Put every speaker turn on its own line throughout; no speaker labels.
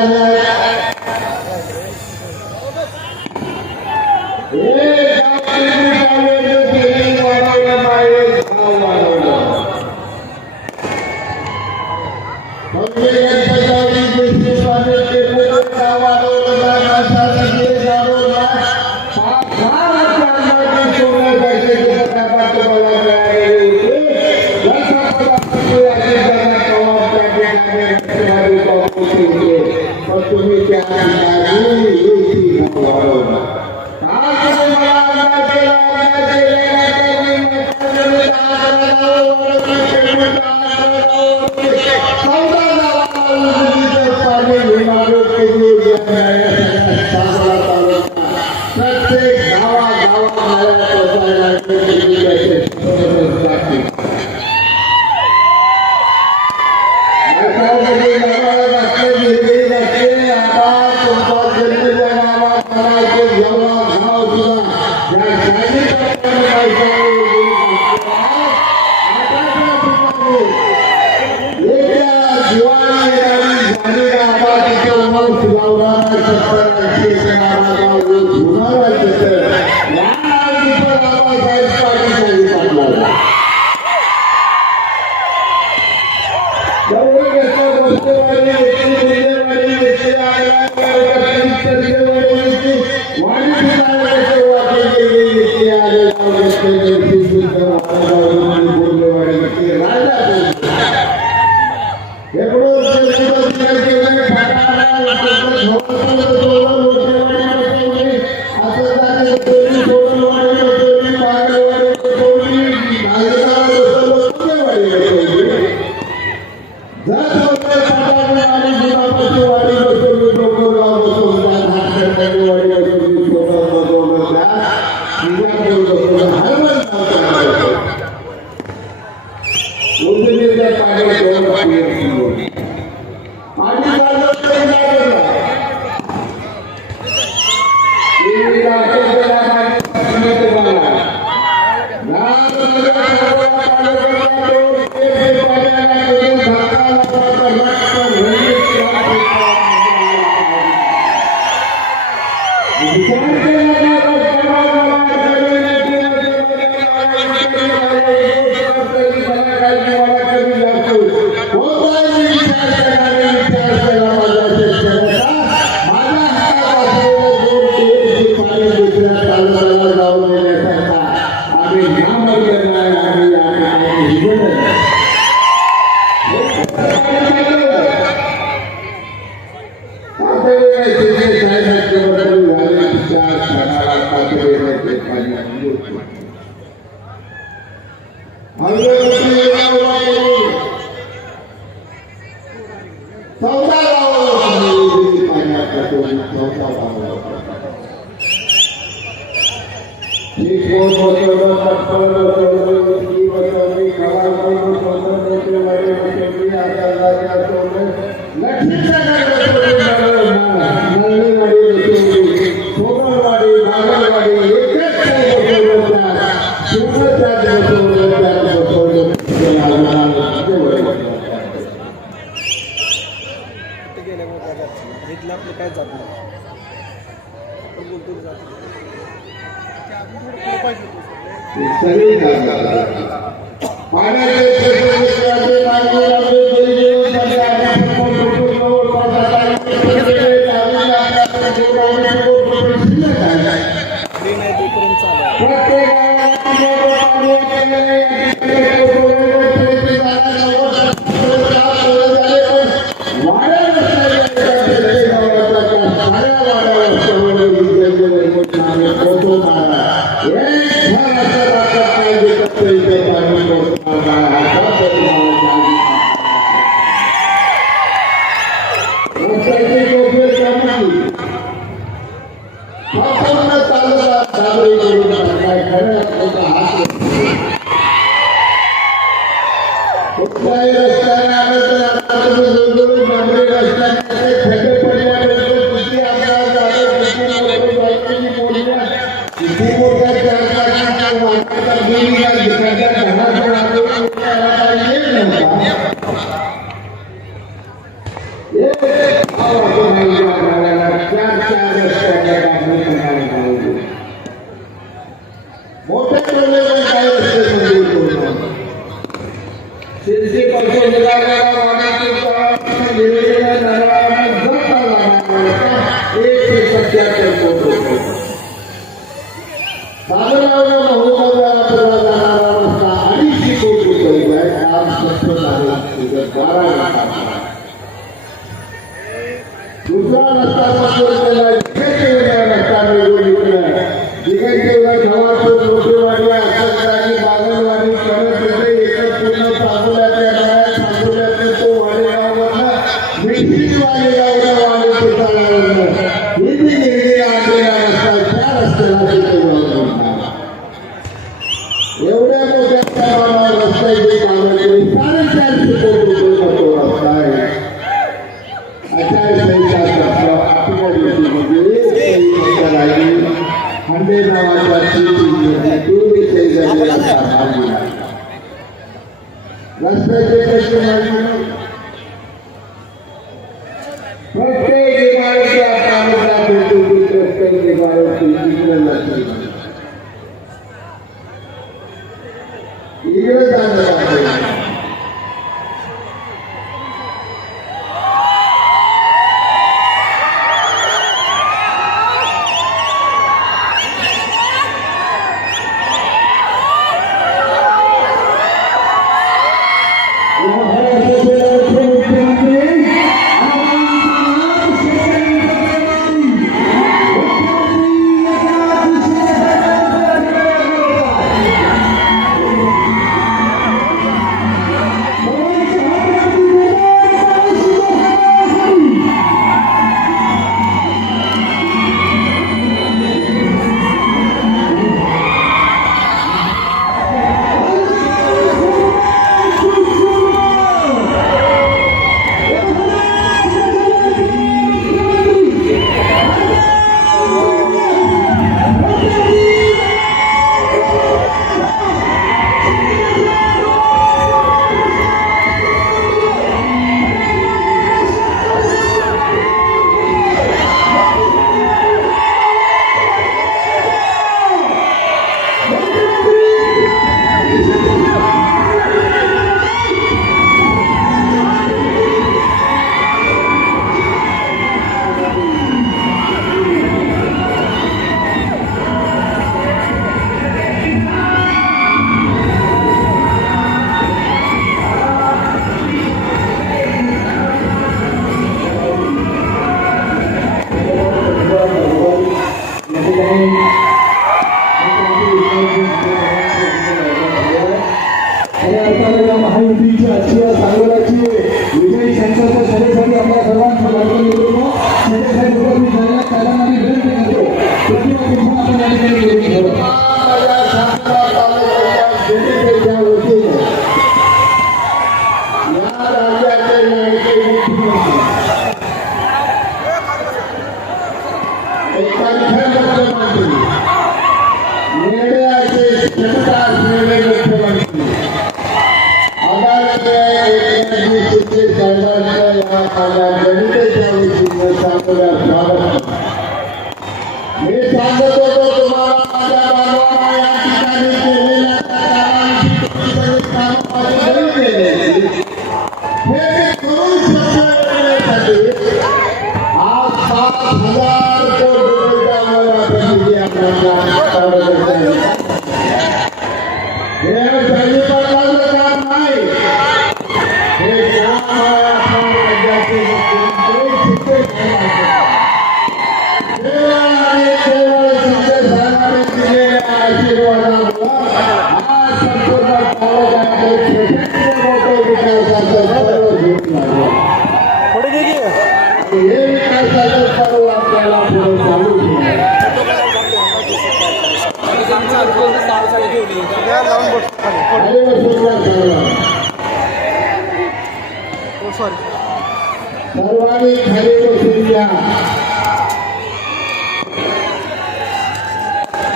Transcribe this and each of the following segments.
Hallelujah. and I appreciate you
guys. తీసుకుంటారు రాజా
Thank you.
वाडेगाववरनं मिठी आज सर्वांनी खाली बसून घ्या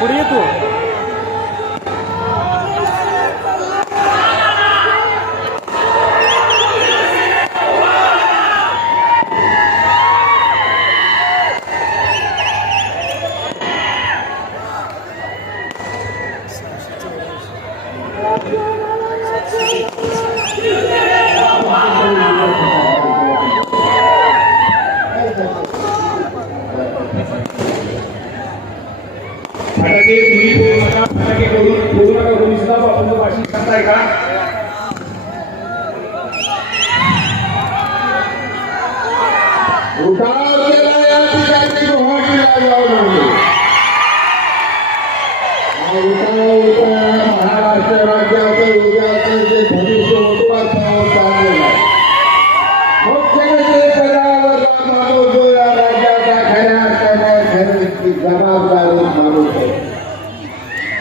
पुढे येतो
आपल्या राज्याचं उद्याचं जे भविष्य महत्वाचं चाललेलं आहे. मुख्यमंत्री पदावर माणूस खऱ्या जबाबदारी माणूस आहे.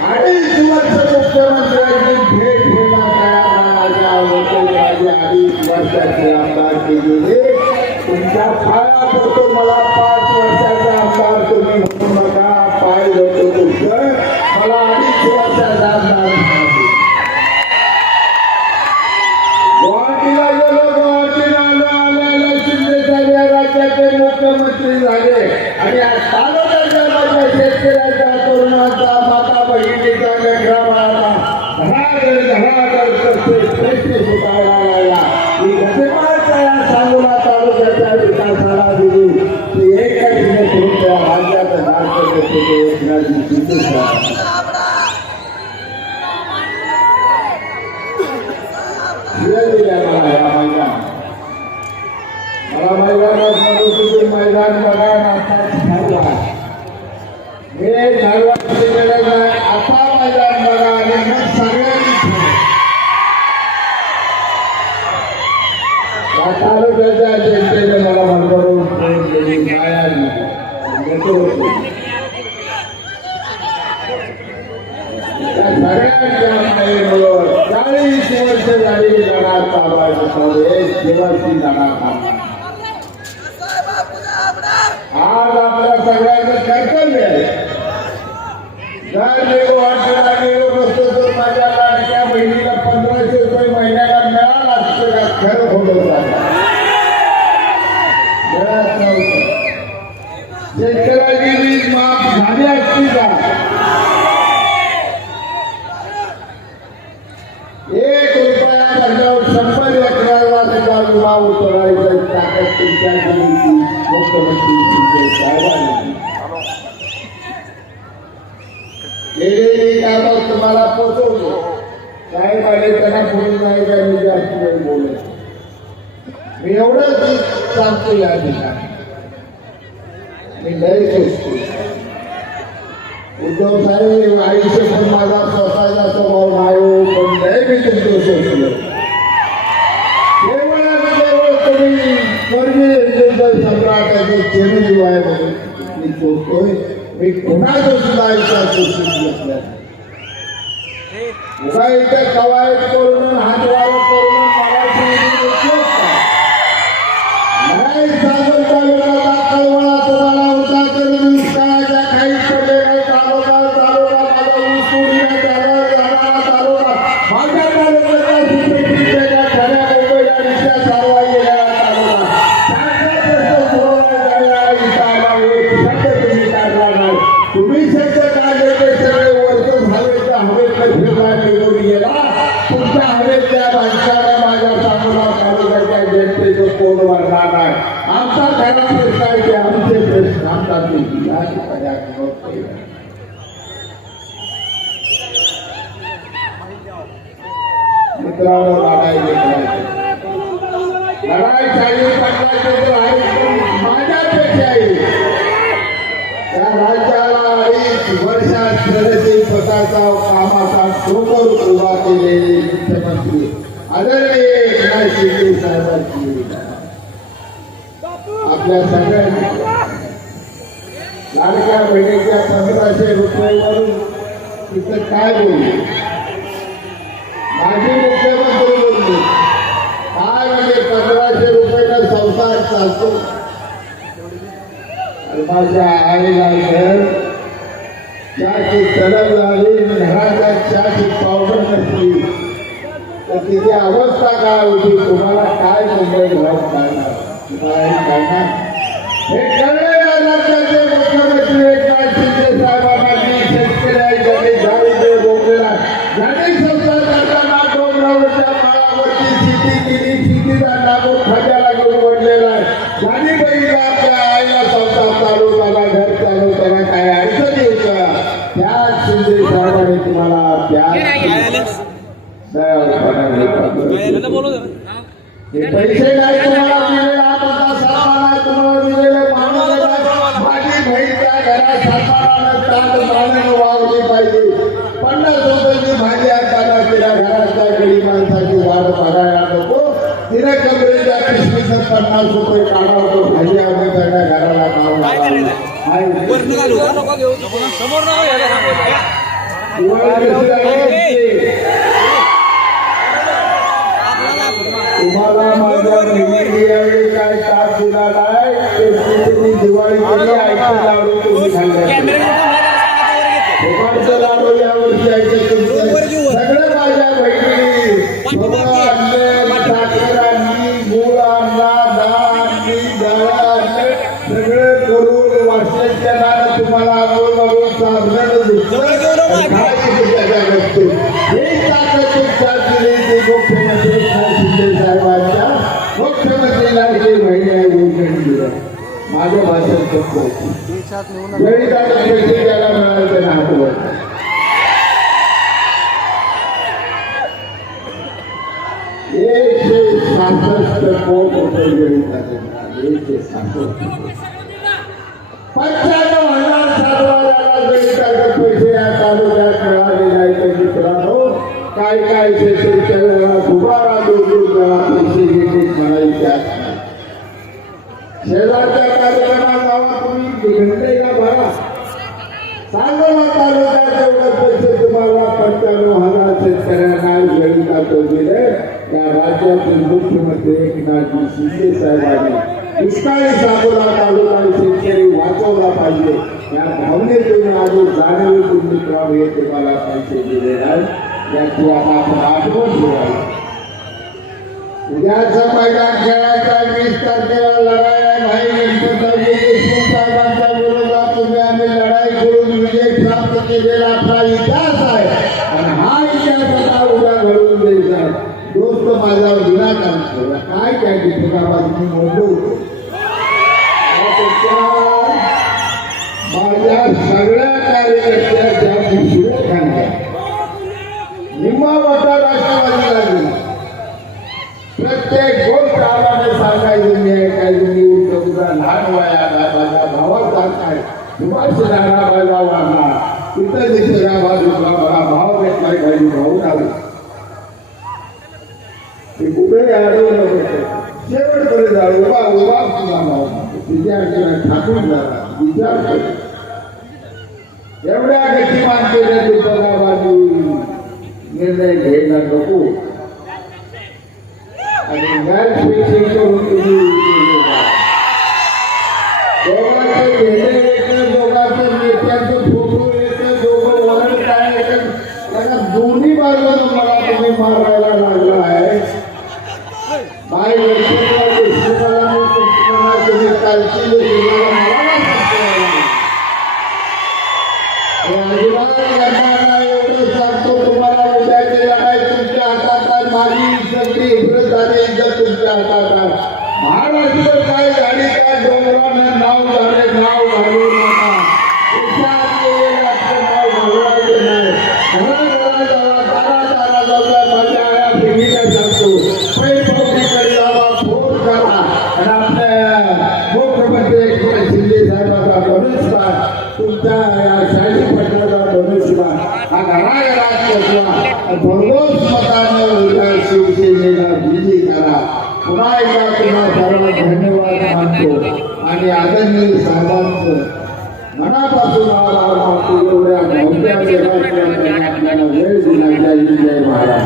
अडीच वर्ष मुख्यमंत्र्यांची भेट अडीच तुमच्या पाया पडतो मला पाच वर्षाचा आमदार तुम्ही म्हणून मुख्यमंत्री झाले. आणि आज तालुक्याच्या माझ्या शेतकऱ्याच्या तरुणाचा माता बहिणीचा लेकरा बाळाचा धडाधड धडाधड करते पैसे सुटायला लागला. ही गतिमानता या सांगोला तालुक्याच्या विकासाला दिली? ती एकच नेतृत्व राज्याचं नाटक शिंदे साहेब वेळ दिल्या मला या मैदान मला मैदानात म्हणून तुम्ही मैदान बघा नाचाच ठरला हे ठरवायची गरज आहे आता मैदान बघा आणि मग सगळ्यांनी ठरवा. या तालुक्याच्या जनतेने मला भरभरून प्रेम दिली माया दिली नेतो होते त्या सगळ्यांच्या मायेमुळं चाळीस वर्ष झाली लढा चालवायचं तर एक दिवसची लढा थांबला. आज आपल्या सगळ्यांचं कर्तव्य आहे जर मी गुवाहाटीला गेलो नसतो तर माझ्या लाडक्या बहिणीला पंधराशे रुपये महिन्याला मिळाला असतं का खरं खोटं सांगा मिळत नव्हतं शेतकऱ्याची वीज माफ झाली असती का एक रुपया भरल्यावर शंभर एकराला सुद्धा विमा उतरायचा ताकद तुमच्या होती मुख्यमंत्री शिंदे साहेबांनी केलेली कामं तुम्हाला पोचवतो साहेब आले त्यांना पुढे नाही का मी जास्त वेळ बोलत मी एवढंच सांगतो या ठिकाणी मी लय सोचतो माझा स्वतःचा स्वभाव नाही पण मी तुमचं सोचलं केवळ केवळ तुम्ही सम्राटाचे चिरंजीव आहे म्हणून मी सोचतोय मी कोणाचं सुद्धा आयुष्यात सोचून घेतलं उगा इथे कवायत करून हातवार करून त्या हवेतल्या माणसाला माझ्या चांगला तालुक्याच्या जनतेचं तोंड वाढणार नाही. आमचा खरा प्रश्न आहे की आमचे प्रश्न आमचा मित्रांनो लढाई लढाई चालली पटवायची तर आहे. माझ्यापेक्षा आहे त्या राज्याला अडीच वर्षात प्रगती पथाचा ठोकून उभा केलेली तपस्वी आदरणीय एकनाथ शिंदे साहेबांची आपल्या सगळ्यांनी लाडक्या बहिणीच्या पंधराशे रुपयावरून तिथं काय बोलले माजी मुख्यमंत्री बोलले काय म्हणजे पंधराशे रुपयाला संसार चालतो माझ्या आईला घर चहाची तलब झाली घराच्या चहाची पावडर नसली. तर तिची अवस्था काय होती? तुम्हाला काय मुंबई घरात काढणार तुम्हाला हे काढणार हे कळले मुख्यमंत्री एकनाथ शिंदे साहेब पैसे नाही तुम्हाला दिलेला सामान तुम्हाला दिलेले माझी बहीण त्या घरात ताट वावली पाहिजे पन्नास रुपयाची भाजी आणताना तिला घरातल्या गडी माणसाची वाट बघायला नको तिने कमरेच्या पन्नास रुपये काढावतो भाजी आणून त्यांना घराला खाऊ
समोर
तुम्हाला माझ्या बहिणीने यावेळी काय ताप दिला नाही ते तुम्ही दिवाळी केली ऐकून लावली तुम्ही फुकटचं लाडू यावर्षी ऐकत तुमचं. सगळं माझ्या बहिणी आणले गुळ आणला डाळ आणली डाळ आणले सगळं करून वर्षाच्या नाळं तुम्हाला आंघोळ घालून साबणानं भाषेत फक्त पैसे द्यायला मिळाले हातवर एकशे कोट रुपये गणिताचे मिळाले. एकशे पंच्याण्णव हजार गणिताचे पैसे या तालुक्यात मिळाले नाही तर मित्रांनो काय काय शेतकऱ्याला दुबारा दोन दोन वेळा पैसे घेतले म्हणाली त्यात शेजारच्या कार्यक्रमात जाऊन तुम्ही घंटे का भरा सांगोला तालुक्यात एवढं पैसे तुम्हाला पंच्याण्णव हजार शेतकऱ्यांना गणितातून दिले या राज्यातील मुख्यमंत्री एकनाथजी शिंदे साहेबांनी दुष्काळी सांगोला तालुका शेतकरी वाचवला पाहिजे. या भावनेतून आज जाणीव मित्रांनो हे तुम्हाला पैसे दिले नाही याची आता आपण आठवण ठेवावी उद्याचा मैदान खेळायचा वीस तारखेला लढाई केलेला आपला इतिहास आहे. आणि हा इतिहास आता उद्या घडवून द्यायचा आहे दोस्त माझ्यावर विनाकारण काय काय तिथे मोठं होतो माझ्या सगळ्या कार्यकर्त्याच्या पिशव्या खांद्या निम्मा मोठा राष्ट्रवादी लागला प्रत्येक गोष्ट आम्हाला सांगायची नाही काय तुम्ही उलट तुझा लहान वया इतर मला भाव भाऊ ते कुठे उभा उभा तुझा भाव झाला एवढ्या गतिमान केल्या तुझ्या बाजू निर्णय घ्यायला नको आणि करून तुम्ही दोन्ही बाजूला मला तुम्ही मारायला लागला आहे बाई